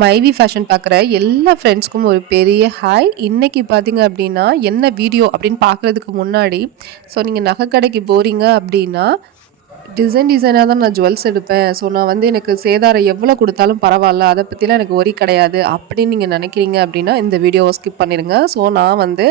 மைவி ஃபேஷன் பார்க்குற எல்லா ஃப்ரெண்ட்ஸ்க்கும் ஒரு பெரிய ஹாய். இன்றைக்கி பார்த்தீங்க அப்படின்னா என்ன வீடியோ அப்படின்னு பார்க்குறதுக்கு முன்னாடி நீங்கள் நகை கடைக்கு போகிறீங்க அப்படின்னா டிசைனாக தான் நான் ஜுவல்ஸ் எடுப்பேன். நான் வந்து எனக்கு சேதாரம் எவ்வளோ கொடுத்தாலும் பரவாயில்ல, அதை பற்றிலாம் எனக்கு ஒரி கிடையாது அப்படின்னு நீங்கள் நினைக்கிறீங்க அப்படின்னா இந்த வீடியோவை ஸ்கிப் பண்ணிடுங்க. நான் வந்து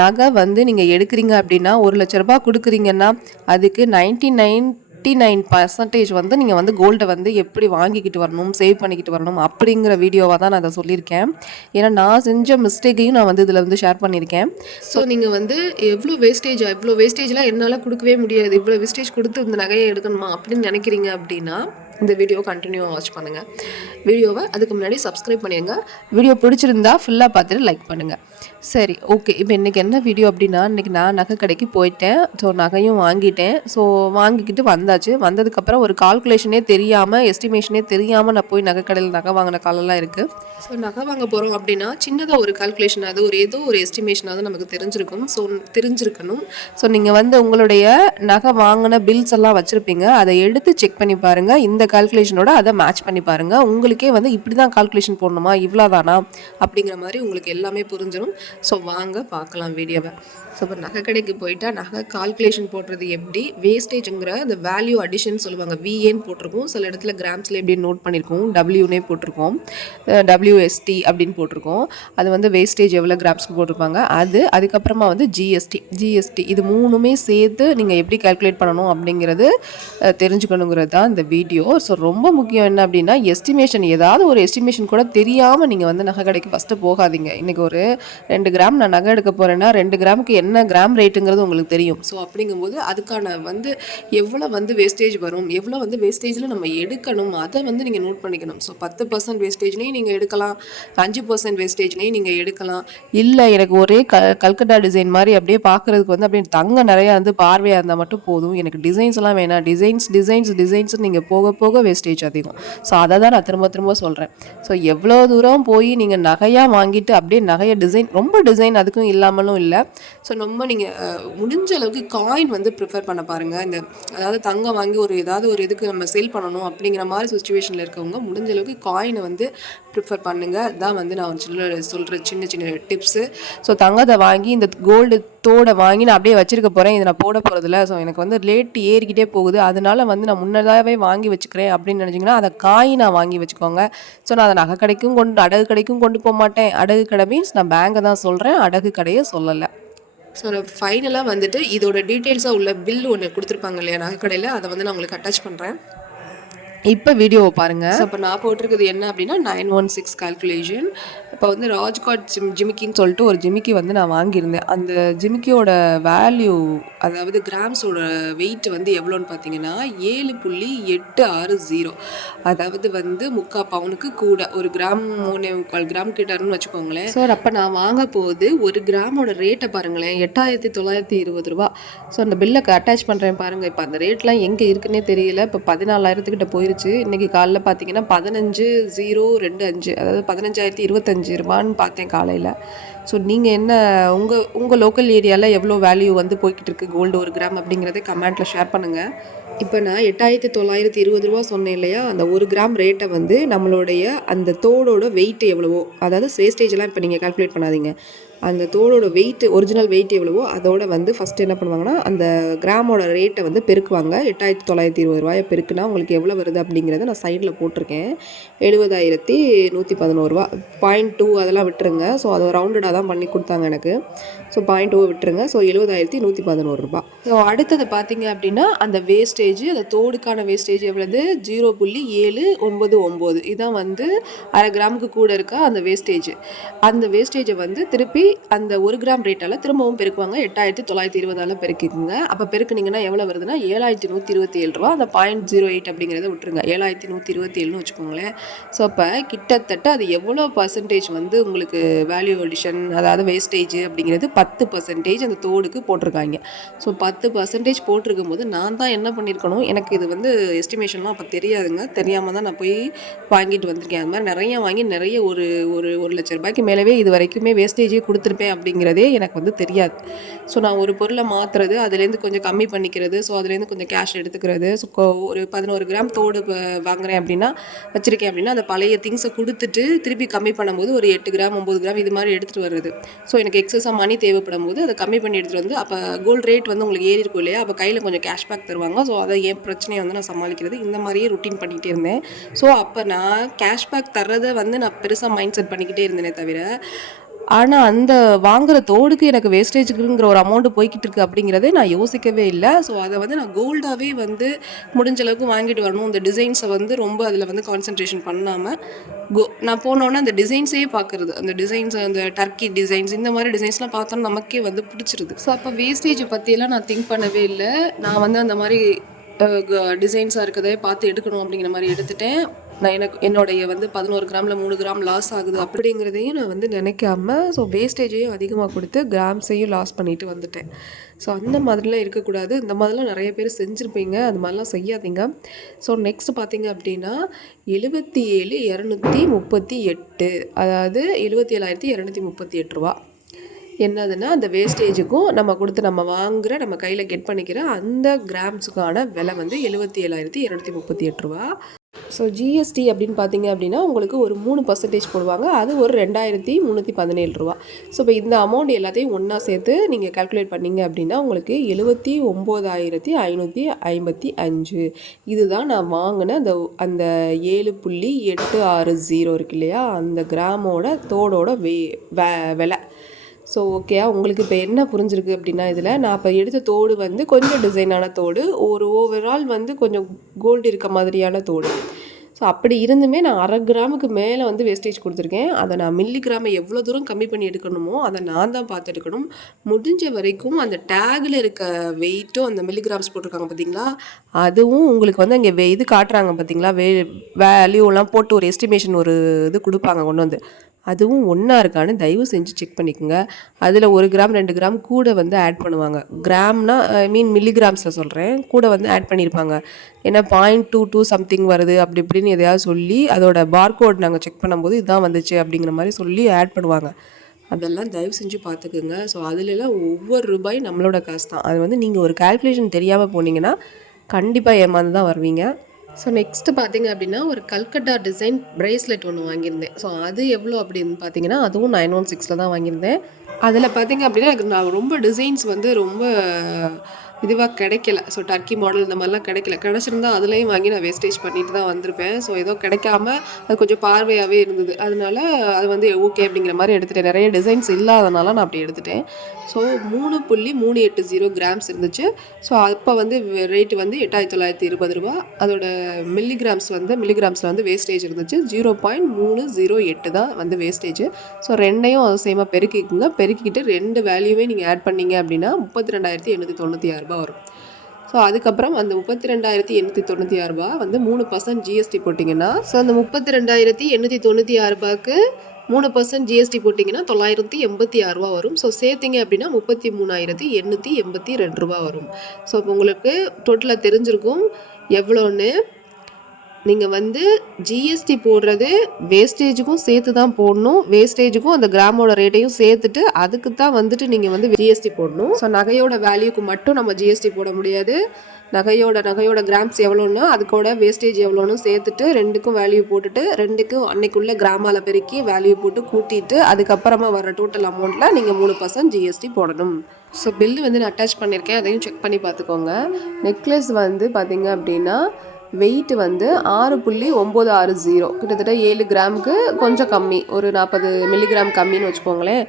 நகை வந்து நீங்கள் எடுக்கிறீங்க அப்படின்னா 1,00,000 ரூபாய் கொடுக்குறீங்கன்னா அதுக்கு 99% வந்து நீங்கள் வந்து கோல்டை வந்து எப்படி வாங்கிக்கிட்டு வரணும், சேவ் பண்ணிக்கிட்டு வரணும் அப்படிங்கிற வீடியோவாக தான் நான் அதை சொல்லியிருக்கேன். ஏன்னா நான் செஞ்ச மிஸ்டேக்கையும் நான் வந்து இதில் வந்து ஷேர் பண்ணியிருக்கேன். நீங்கள் வந்து எவ்வளோ வேஸ்டேஜ்லாம் என்னால் கொடுக்கவே முடியாது, இவ்வளோ வேஸ்டேஜ் கொடுத்து இந்த நகையை எடுக்கணுமா அப்படின்னு நினைக்கிறீங்க அப்படின்னா இந்த வீடியோ கண்டினியூவாக வாட்ச் பண்ணுங்கள். வீடியோவை அதுக்கு முன்னாடி சப்ஸ்கிரைப் பண்ணிடுங்க. வீடியோ பிடிச்சிருந்தா ஃபுல்லாக பார்த்துட்டு லைக் பண்ணுங்கள். சரி, ஓகே. இப்போ இன்றைக்கி என்ன வீடியோ அப்படின்னா, இன்றைக்கி நான் நகை கடைக்கு போயிட்டேன். நகையும் வாங்கிட்டேன். வாங்கிக்கிட்டு வந்தாச்சு. வந்ததுக்கப்புறம் ஒரு கால்குலேஷனே தெரியாமல், எஸ்டிமேஷனே தெரியாமல் நான் போய் நகை கடையில் நகை வாங்கின காலெல்லாம் இருக்குது. நகை வாங்க போகிறோம் அப்படின்னா சின்னதாக ஒரு கால்குலேஷன், அது ஏதோ ஒரு எஸ்டிமேஷனாவது நமக்கு தெரிஞ்சிருக்கணும். நீங்கள் வந்து உங்களுடைய நகை வாங்கின பில்ஸ் எல்லாம் வச்சுருப்பீங்க. அதை எடுத்து செக் பண்ணி பாருங்கள். இந்த கால்குலேஷனோட அதை மேட்ச் பண்ணி பாருங்கள். உங்களுக்கே வந்து இப்படி தான் கால்குலேஷன் போடணுமா, இவ்வளோதானா அப்படிங்கிற மாதிரி உங்களுக்கு எல்லாமே புரிஞ்சிடும். வாங்க பார்க்கலாம் வீடியோவை. இப்போ நகை கடைக்கு போயிட்டா நகை கால்குலேஷன் போடுறது எப்படி, வேஸ்டேஜுங்கிற அந்த வேல்யூ அடிஷன் சொல்லுவாங்க, விஏன்னு போட்டிருக்கோம். சில இடத்துல கிராம்ஸில் எப்படி நோட் பண்ணியிருக்கோம், டபிள்யூனே போட்டிருக்கோம், டபிள்யூஎஸ்டி அப்படின்னு போட்டிருக்கோம். அது வந்து வேஸ்டேஜ் எவ்வளோ கிராம்ஸ்னு போட்டிருப்பாங்க. அதுக்கப்புறமா வந்து ஜிஎஸ்டி இது மூணுமே சேர்த்து நீங்கள் எப்படி கால்குலேட் பண்ணணும் அப்படிங்கிறது தெரிஞ்சுக்கணுங்கிறது தான் இந்த வீடியோ. ரொம்ப முக்கியம் என்ன அப்படின்னா, எஸ்டிமேஷன், ஏதாவது ஒரு எஸ்டிமேஷன் கூட தெரியாமல் நீங்கள் வந்து நகை கடைக்கு ஃபஸ்ட்டு போகாதீங்க. இன்றைக்கி ஒரு 2 கிராம் நான் நகை எடுக்க போகிறேன்னா 2 கிராமுக்கு என்ன கிராம் ரேட்டுங்கிறது உங்களுக்கு தெரியும். அப்படிங்கும்போது அதுக்கான வந்து எவ்வளோ வந்து வேஸ்டேஜ் வரும், எவ்வளோ வந்து வேஸ்டேஜில் நம்ம எடுக்கணும், அதை வந்து நீங்கள் நோட் பண்ணிக்கணும். 10% வேஸ்டேஜ்லேயும் நீங்கள் எடுக்கலாம், 5% வேஸ்டேஜ்லேயும் நீங்கள் எடுக்கலாம். இல்லை எனக்கு ஒரே கல்கட்டா டிசைன் மாதிரி அப்படியே பார்க்குறதுக்கு வந்து அப்படியே தங்க நிறையா வந்து பார்வையாக இருந்தால் மட்டும் போதும், எனக்கு டிசைன்ஸ் எல்லாம் வேணாம், டிசைன்ஸ் நீங்கள் போக போக வேஸ்டேஜ் அதிகம். அதை தான் நான் திரும்ப சொல்கிறேன். எவ்வளோ தூரம் போய் நீங்கள் நகையாக வாங்கிட்டு அப்படியே நகையை ரொம்ப டிசைன் அதுக்கும் இல்லாமலும் இல்லை. ரொம்ப நீங்கள் முடிஞ்ச அளவுக்கு காயின் வந்து ப்ரிஃபர் பண்ண பாருங்கள். அதாவது தங்கம் வாங்கி ஏதாவது ஒரு இதுக்கு நம்ம சேல் பண்ணணும் அப்படிங்கிற மாதிரி சுச்சுவேஷனில் இருக்கவங்க முடிஞ்ச அளவுக்கு காயினை வந்து ப்ரிஃபர் பண்ணுங்கள். அதுதான் வந்து நான் சொல்கிற சின்ன டிப்ஸு. தங்கத்தை வாங்கி இந்த கோல்டு தோடை வாங்கி நான் அப்படியே வச்சிருக்க போகிறேன், இதை நான் போட போகிறதில்ல, எனக்கு வந்து ரேட்டு ஏறிக்கிட்டே போகுது, அதனால வந்து நான் முன்னதாகவே வாங்கி வச்சுக்கிறேன் அப்படின்னு நினச்சிங்கன்னா அதை காயினாக வாங்கி வச்சுக்கோங்க. நான் அதை நகை கடைக்கும் அடகு கடைக்கும் கொண்டு போக மாட்டேன். அடகு கடை மீன்ஸ் நான் பேங்கை தான் சொல்கிறேன், அடகு கடையை சொல்லலை. ஃபைனலாக வந்துட்டு இதோட டீட்டெயில்ஸாக உள்ள பில் ஒன்று கொடுத்துருப்பாங்க இல்லையா நகை கடையில், அதை வந்து நான் உங்களுக்கு அட்டாச் பண்ணுறேன். இப்போ வீடியோவை பாருங்கள். இப்போ நான் போட்டிருக்குது என்ன அப்படின்னா 916 கால்குலேஷன். இப்போ வந்து ராஜ்காட் ஜிமிக்கின்னு சொல்லிட்டு ஒரு ஜிமிக்கி வந்து நான் வாங்கியிருந்தேன். அந்த ஜிமிக்கியோட வேல்யூ, அதாவது கிராம்ஸோட வெயிட் வந்து எவ்வளோன்னு பார்த்தீங்கன்னா 7.860. அதாவது வந்து 3/4 பவுனுக்கு கூட, ஒரு கிராம் 3.25 கிராம் கிட்டன்னு வச்சுக்கோங்களேன். அப்போ நான் வாங்க போகுது ஒரு கிராமோட ரேட்டை பாருங்களேன், 8,920 ரூபா. அந்த பில்லுக்கு அட்டாச் பண்ணுறேன் பாருங்கள். இப்போ அந்த ரேட்லாம் எங்கே இருக்குன்னே தெரியல. இப்போ 14,000 போயிருச்சு. இன்னைக்கு காலையில் பார்த்தீங்கன்னா 15,025, அதாவது 15,025 ரூபான்னு பார்த்தேன் காலையில். நீங்கள் என்ன உங்கள் லோக்கல் ஏரியாவில் எவ்வளோ வேல்யூ வந்து போய்கிட்டு இருக்குது கோல்டு 1 கிராம் அப்படிங்கிறத கமெண்ட்டில் ஷேர் பண்ணுங்கள். இப்போ நான் 8,920 ரூபா சொன்னேன் இல்லையா, அந்த 1 கிராம் ரேட்டை வந்து நம்மளுடைய அந்த தோடோட வெயிட் எவ்வளவோ, அதாவது வேஸ்டேஜெல்லாம் இப்போ நீங்கள் கால்குலேட் பண்ணாதீங்க, அந்த தோடோட வெயிட், ஒரிஜினல் வெயிட் எவ்வளவோ அதோட வந்து ஃபஸ்ட்டு என்ன பண்ணுவாங்கன்னா அந்த கிராமோட ரேட்டை வந்து பெருக்குவாங்க. 8,920 ரூபாயை பெருக்குனா உங்களுக்கு எவ்வளோ வருது அப்படிங்கிறத நான் சைடில் போட்டிருக்கேன். 70,111 ரூபா. 0.2 அதெல்லாம் விட்டுருங்க. அதை ரவுண்டடாக தான் பண்ணி கொடுத்தாங்க எனக்கு. 0.2 விட்டுருங்க. 70,111 ரூபா. அடுத்தது பார்த்தீங்க அப்படின்னா அந்த வேஸ்டேஜ், அந்த தோடுக்கான வேஸ்டேஜ் எவ்வளவு, 0.799. இதுதான் வந்து 1/2 கிராமுக்கு கூட இருக்கா அந்த வேஸ்டேஜ். அந்த வேஸ்டேஜை வந்து திருப்பி அந்த 1 கிராம் ரேட்டால் திரும்பவும் பெருக்குவாங்க. 8,920 பெருக்கிக்குங்க. அப்போ பெருக்குனீங்கன்னா எவ்வளோ வருதுன்னா 7,127 ரூபா. அந்த 0.08 அப்படிங்கிறத விட்டுருங்க, 7,127ன்னு வச்சுக்கோங்களேன். அப்போ கிட்டத்தட்ட அது எவ்வளோ பர்சன்டேஜ் வந்து உங்களுக்கு வேல்யூ அடிஷன், அதாவது வேஸ்டேஜ் அப்படிங்கிறது 10% அந்த தோடுக்கு போட்டிருக்காங்க. 10% போட்டிருக்கும் போது நான் தான் என்ன பண்ணியிருக்கேன் பண்ணியிருக்கணும். எனக்கு இது வந்து எஸ்டிமேஷன்லாம் அப்போ தெரியாதுங்க. தெரியாமல் தான் நான் போய் வாங்கிட்டு வந்திருக்கேன். அது மாதிரி நிறைய வாங்கி நிறைய ஒரு ஒரு ₹1,00,000 மேலவே இது வரைக்குமே வேஸ்டேஜே கொடுத்துருப்பேன் அப்படிங்கிறதே எனக்கு வந்து தெரியாது. ஸோ நான் ஒரு பொருளை மாற்றுறது, அதுலேருந்து கொஞ்சம் கம்மி பண்ணிக்கிறது, ஸோ அதுலேருந்து கொஞ்சம் கேஷ் எடுத்துக்கிறது. ஸோ ஒரு 11 கிராம் தோடு வாங்குறேன் அப்படின்னா வச்சுருக்கேன் அப்படின்னா அந்த பழைய திங்ஸை கொடுத்துட்டு திருப்பி கம்மி பண்ணும்போது ஒரு 8 கிராம் 9 கிராம் இது மாதிரி எடுத்துகிட்டு வருது. ஸோ எனக்கு எக்ஸஸாக மணி தேவைப்படும் போது அதை கம்மி பண்ணி எடுத்துகிட்டு வந்து அப்போ கோல்டு ரேட் வந்து உங்களுக்கு ஏறி இருக்கும் இல்லையா, அப்போ கையில் கொஞ்சம் கேஷ்பேக் தருவாங்க. ஸோ அதை என் பிரச்சனையை வந்து நான் சமாளிக்கிறது இந்த மாதிரியே ருட்டீன் பண்ணிகிட்டே இருந்தேன். ஸோ அப்போ நான் கேஷ்பேக் தர்றதை வந்து நான் பெருசாக மைண்ட் செட் பண்ணிக்கிட்டே இருந்தேனே தவிர, ஆனால் அந்த வாங்குகிற தோடுக்கு எனக்கு வேஸ்டேஜுக்குங்கிற ஒரு அமௌண்ட்டு போய்கிட்டு இருக்குது அப்படிங்கிறதே நான் யோசிக்கவே இல்லை. ஸோ அதை வந்து நான் கோல்டாகவே வந்து முடிஞ்ச அளவுக்கு வாங்கிட்டு வரணும். இந்த டிசைன்ஸை வந்து ரொம்ப அதில் வந்து கான்சன்ட்ரேஷன் பண்ணாமல் நான் போனோன்னே அந்த டிசைன்ஸே பார்க்குறது, அந்த டிசைன்ஸ் அந்த டர்க்கி டிசைன்ஸ் இந்த மாதிரி டிசைன்ஸ்லாம் பார்த்தோன்னா நமக்கே வந்து பிடிச்சிருது. ஸோ அப்போ வேஸ்டேஜை பற்றியெல்லாம் நான் திங்க் பண்ணவே இல்லை. நான் வந்து அந்த மாதிரி டிசைன்ஸாக இருக்கதே பார்த்து எடுக்கணும் அப்படிங்கிற மாதிரி எடுத்துட்டேன். நான் என்னுடைய வந்து 11 கிராமில் 3 கிராம் லாஸ் ஆகுது அப்படிங்கிறதையும் நான் வந்து நினைக்காம ஸோ வேஸ்டேஜையும் அதிகமாக கொடுத்து கிராம்ஸையும் லாஸ் பண்ணிட்டு வந்துட்டேன். ஸோ அந்த மாதிரிலாம் இருக்கக்கூடாது. இந்த மாதிரிலாம் நிறைய பேர் செஞ்சுருப்பீங்க, அது மாதிரிலாம் செய்யாதீங்க. ஸோ நெக்ஸ்ட் பார்த்தீங்க அப்படின்னா 77,238 அதாவது ₹77,238 என்னதுன்னா அந்த வேஸ்டேஜுக்கும் நம்ம கொடுத்து நம்ம வாங்குகிற நம்ம கையில் கெட் பண்ணிக்கிற அந்த கிராம்ஸுக்கான விலை வந்து ₹77,238. ஸோ ஜிஎஸ்டி அப்படின்னு பார்த்தீங்க அப்படின்னா உங்களுக்கு ஒரு 3% போடுவாங்க. அது ஒரு ₹2,317. ஸோ இப்போ இந்த அமௌண்ட் எல்லாத்தையும் ஒன்றா சேர்த்து நீங்கள் கால்குலேட் பண்ணிங்க அப்படின்னா உங்களுக்கு 79,555 இதுதான் நான் வாங்கின அந்த 7.860 இருக்கு இல்லையா, அந்த கிராமோட தோடோட விலை. ஸோ ஓகே, உங்களுக்கு இப்போ என்ன புரிஞ்சிருக்கு அப்படின்னா இதில் நான் இப்போ எடுத்த தோடு வந்து கொஞ்சம் டிசைனான தோடு, ஒரு ஓவரால் வந்து கொஞ்சம் கோல்டு இருக்க மாதிரியான தோடு. ஸோ அப்படி இருந்துமே நான் 1/2 கிராமுக்கு மேலே வந்து வேஸ்டேஜ் கொடுத்துருக்கேன். அதை நான் மில்லிகிராமை எவ்வளோ தூரம் கம்மி பண்ணி எடுக்கணுமோ அதை நான் தான் பார்த்து எடுக்கணும். முடிஞ்ச வரைக்கும் அந்த டேகில் இருக்க வெயிட்டும் அந்த மில்லிகிராம்ஸ் போட்டிருக்காங்க பார்த்தீங்களா, அதுவும் உங்களுக்கு வந்து அங்கே இது காட்டுறாங்க பார்த்தீங்களா, வேல்யூலாம் போட்டு ஒரு எஸ்டிமேஷன் ஒரு இது கொடுப்பாங்க கொண்டு வந்து, அதுவும் ஒன்றா இருக்கான்னு தயவு செஞ்சு செக் பண்ணிக்கோங்க. அதில் 1 கிராம் 2 கிராம் கூட வந்து ஆட் பண்ணுவாங்க. கிராம்னா ஐ மீன் மில்லிகிராம்ஸில் சொல்கிறேன், கூட வந்து ஆட் பண்ணியிருப்பாங்க. ஏன்னா 0.22 சம்திங் வருது அப்படி இப்படின்னு எதையாவது சொல்லி அதோட பார்கோட் நாங்கள் செக் பண்ணும்போது இதுதான் வந்துச்சு அப்படிங்கிற மாதிரி சொல்லி ஆட் பண்ணுவாங்க. அதெல்லாம் தயவு செஞ்சு பார்த்துக்குங்க. ஸோ அதுலலாம் ஒவ்வொரு ரூபாயும் நம்மளோட காசு தான். அது வந்து நீங்கள் ஒரு கால்குலேஷன் தெரியாமல் போனீங்கன்னா கண்டிப்பாக ஏமாந்து தான் வருவீங்க. ஸோ நெக்ஸ்ட்டு பார்த்தீங்க அப்படின்னா ஒரு கல்கட்டா டிசைன் ப்ரேஸ்லெட் ஒன்று வாங்கியிருந்தேன். ஸோ அது எவ்வளோ அப்படின்னு பார்த்தீங்கன்னா அதுவும் 916 தான் வாங்கியிருந்தேன். அதில் பார்த்தீங்க அப்படின்னா எனக்கு நான் ரொம்ப டிசைன்ஸ் வந்து ரொம்ப இதுவாக கிடைக்கல. ஸோ டர்க்கி மாடல் இந்த மாதிரிலாம் கிடைக்கல. கிடச்சிருந்தா அதுலேயும் வாங்கி நான் வேஸ்டேஜ் பண்ணிட்டு தான் வந்திருப்பேன். ஸோ ஏதோ கிடைக்காம அது கொஞ்சம் பார்வையாகவே இருந்தது. அதனால அது வந்து ஓகே அப்படிங்கிற மாதிரி எடுத்துகிட்டேன். நிறைய டிசைன்ஸ் இல்லாதனால நான் அப்படி எடுத்துட்டேன். ஸோ 3.380 கிராம்ஸ் இருந்துச்சு. ஸோ அப்போ வந்து ரேட்டு வந்து ₹8,920. அதோட மில்லிகிராம்ஸில் வந்து வேஸ்டேஜ் இருந்துச்சு 0.308 தான் வந்து வேஸ்டேஜ். ஸோ ரெண்டையும் சேமாக பெருக்கிக்குங்க. பெருக்கிக்கிட்டு 2 வேல்யூவே நீங்கள் ஆட் பண்ணீங்க அப்படின்னா ₹32,896 வரும். ஸோ அதுக்கப்புறம் அந்த ₹32,896 வந்து 3% ஜிஎஸ்டி போட்டிங்கன்னா, ஸோ அந்த ₹32,896க்கு 3% ஜிஎஸ்டி போட்டிங்கன்னா ₹986 வரும். ஸோ சேர்த்திங்க அப்படின்னா ₹33,882 வரும். ஸோ இப்போ உங்களுக்கு டோட்டலாக தெரிஞ்சிருக்கும் எவ்வளோன்னு. நீங்கள் வந்து ஜிஎஸ்டி போடுறது வேஸ்டேஜுக்கும் சேர்த்து தான் போடணும். வேஸ்டேஜுக்கும் அந்த கிராமோட ரேட்டையும் சேர்த்துட்டு அதுக்கு தான் வந்துட்டு நீங்கள் வந்து ஜிஎஸ்டி போடணும். ஸோ நகையோட வேல்யூக்கு மட்டும் நம்ம ஜிஎஸ்டி போட முடியாது. நகையோட கிராம்ஸ் எவ்வளோன்னா அதுக்கோட வேஸ்டேஜ் எவ்வளோன்னு சேர்த்துட்டு ரெண்டுக்கும் வேல்யூ போட்டுட்டு ரெண்டுக்கும் அன்னைக்குள்ள கிராமால பெருக்கி வேல்யூ போட்டு கூட்டிட்டு அதுக்கப்புறமா வர டோட்டல் அமௌண்ட்டில் நீங்கள் 3% ஜிஎஸ்டி போடணும். ஸோ பில்லு வந்து நான் அட்டாச் பண்ணியிருக்கேன், அதையும் செக் பண்ணி பார்த்துக்கோங்க. நெக்லஸ் வந்து பார்த்தீங்க அப்படின்னா வெயிட் வந்து 6.960 கிட்டத்தட்ட 7 கிராமுக்கு கொஞ்சம் கம்மி, ஒரு 40 மில்லிகிராம் கம்மின்னு வச்சுக்கோங்களேன்.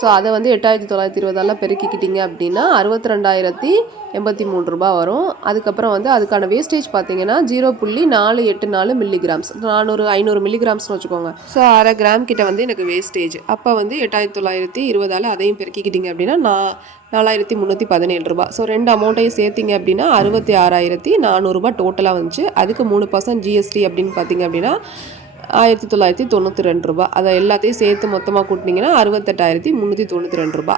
ஸோ அதை வந்து 8,920 பெருக்கிக்கிட்டிங்க அப்படின்னா ₹60,083 வரும். அதுக்கப்புறம் வந்து அதுக்கான வேஸ்டேஜ் பார்த்தீங்கன்னா 0.484 மில்லிகிராம்ஸ், 500 மில்லிகிராம்ஸ்னு வச்சுக்கோங்க. ஸோ 1/2 கிராம் கிட்ட வந்து எனக்கு வேஸ்டேஜ். அப்போ வந்து 8,920 அதையும் பெருக்கிக்கிட்டிங்க அப்படின்னா ₹4,317. ஸோ 2 அமௌண்ட்டையும் சேர்த்திங்க அப்படின்னா ₹66,400 டோட்டலாக வந்துச்சு. அதுக்கு 3% ஜிஎஸ்டி அப்படின்னு பார்த்தீங்க அப்படின்னா ₹1,992. அதை எல்லாத்தையும் சேர்த்து மொத்தமாக கூட்டினீங்கன்னா ₹68,392.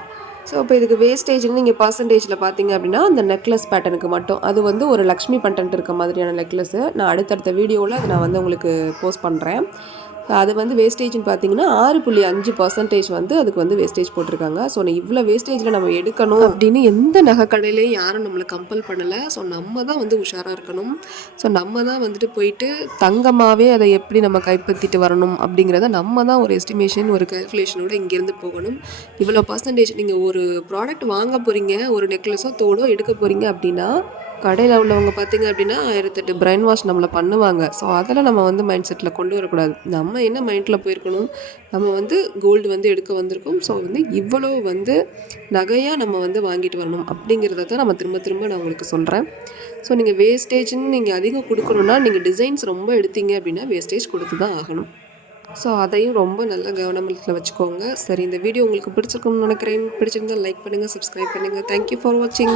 ஸோ இப்போ இதுக்கு வேஸ்டேஜ்னு நீங்கள் பர்சன்டேஜில் பார்த்தீங்க அப்படின்னா அந்த நெக்லஸ் பேட்டர்னுக்கு மட்டும் அது வந்து ஒரு லக்ஷ்மி பண்டன்ட் இருக்க மாதிரியான நெக்லஸ்ஸு. நான் அடுத்தடுத்த வீடியோவில் அதை நான் வந்து உங்களுக்கு போஸ்ட் பண்ணுறேன். அது வந்து வேஸ்டேஜ்னு பார்த்தீங்கன்னா 6.5% வந்து அதுக்கு வந்து வேஸ்டேஜ் போட்டிருக்காங்க. ஸோ இவ்வளோ வேஸ்டேஜில் நம்ம எடுக்கணும் அப்படின்னு எந்த நகை கடையிலையும் யாரும் நம்மளை கம்பல் பண்ணலை. ஸோ நம்ம தான் வந்து உஷாராக இருக்கணும். ஸோ நம்ம தான் வந்துட்டு போயிட்டு தங்கமாகவே அதை எப்படி நம்ம கைப்பற்றிட்டு வரணும் அப்படிங்கிறத நம்ம தான் ஒரு எஸ்டிமேஷன் ஒரு கால்குலேஷனோடு இங்கேருந்து போகணும். இவ்வளோ பர்சன்டேஜ் நீங்கள் ஒரு ப்ராடக்ட் வாங்க போகிறீங்க, ஒரு நெக்லஸோ தோடோ எடுக்க போகிறீங்க அப்படின்னா கடையில் உள்ளவங்க பார்த்தீங்க அப்படின்னா 1008 பிரெயின் வாஷ் நம்மளை பண்ணுவாங்க. ஸோ அதில் நம்ம வந்து மைண்ட் செட்டில் கொண்டு வரக்கூடாது. நம்ம என்ன மைண்டில் போயிருக்கணும், நம்ம வந்து கோல்டு வந்து எடுக்க வந்திருக்கோம். ஸோ வந்து இவ்வளோ வந்து நகையாக நம்ம வந்து வாங்கிட்டு வரணும் அப்படிங்கிறத தான் நம்ம திரும்ப திரும்ப நான் உங்களுக்கு சொல்கிறேன். ஸோ நீங்கள் வேஸ்டேஜ்னு நீங்கள் அதிகம் கொடுக்கணுன்னா நீங்கள் டிசைன்ஸ் ரொம்ப எடுத்தீங்க அப்படின்னா வேஸ்டேஜ் கொடுத்து தான் ஆகணும். ஸோ அதையும் ரொம்ப நல்ல கவனத்தில் வச்சுக்கோங்க. சரி, இந்த வீடியோ உங்களுக்கு பிடிச்சிருக்கும்னு நினைக்கிறேன். பிடிச்சிருந்தால் லைக் பண்ணுங்கள், சப்ஸ்கிரைப் பண்ணுங்கள். தேங்க்யூ ஃபார் வாட்சிங்.